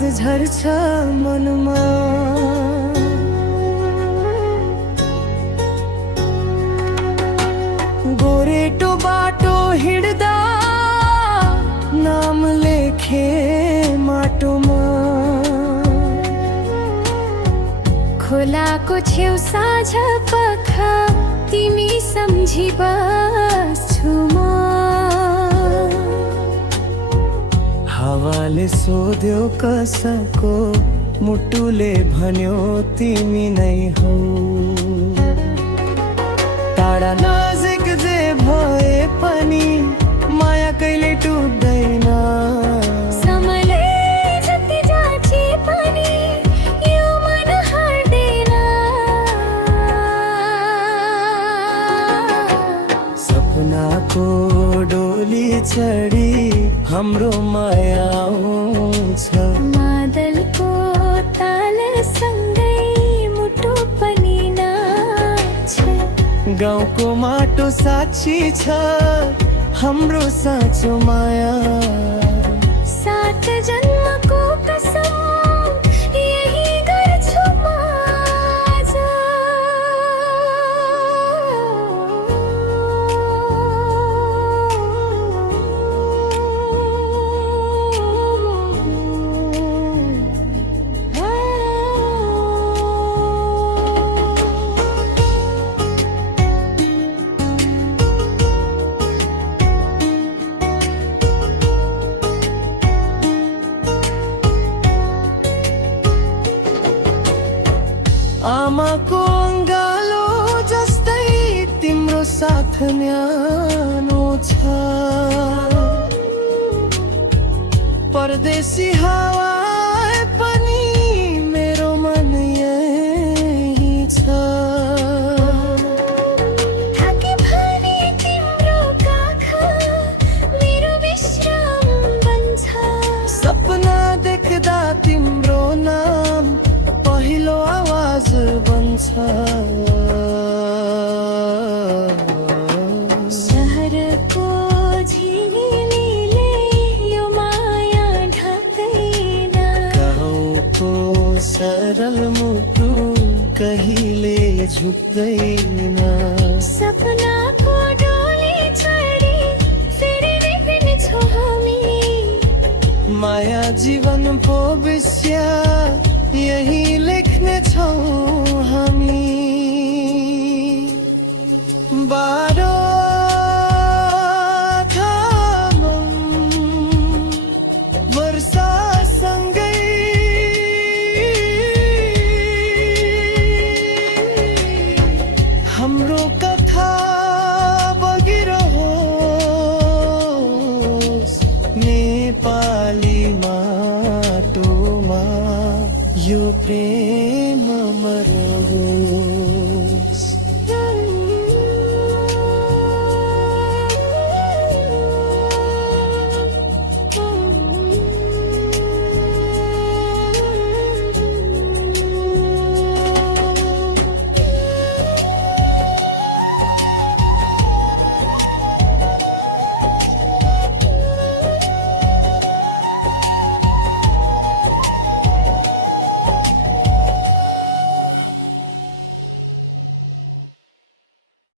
याद झर्छ मनमा। गोरेटो बाटो हिँड्दा नाम लेखे माटोमा। खोलाको छेउ साँझ पख तिमी सम्झी बस्छु म। हावाले सोध्यो कसको, मुटुले भन्यो तिमी नै हौ। टाढा नजिक जे भए पनि माया कहिले टुट्दैन। समले जति जाचे पनि यो मन हार्दैन। सपनाको डोली चढी हाम्रो माया आउँछ। मादलको तालसँगै मुटु पनि नाच्छ। गाउँको माटो साक्षी छ हाम्रो साँचो माया। 7 जन्मको कसम यही गर्छु म आज। आमाको अङ्गालो जस्तै तिम्रो साथ न्यानो छ। परदेशी हावा पनि मेरो मन यही छ। थाके भने तिम्रो काख मेरो विश्राम बन्छ। सपना देख्दा तिम्रो नाम पहिलो आवाज बन्छ। शहरको झिलिलीले यो माया ढक्दैन। गाउँको सरल मुटु कहिले झुक्दैन। सपनाको डोली चढी फेरि निक्लिन्छौँ हामी। माया जीवन भविष्य यही लेख्ने छौँ हामी। बारो थामौँ वर्षासँगै हाम्रो कथा बगिरहोस् नेपाली माटोमा। यो प्रेम मरहोस्।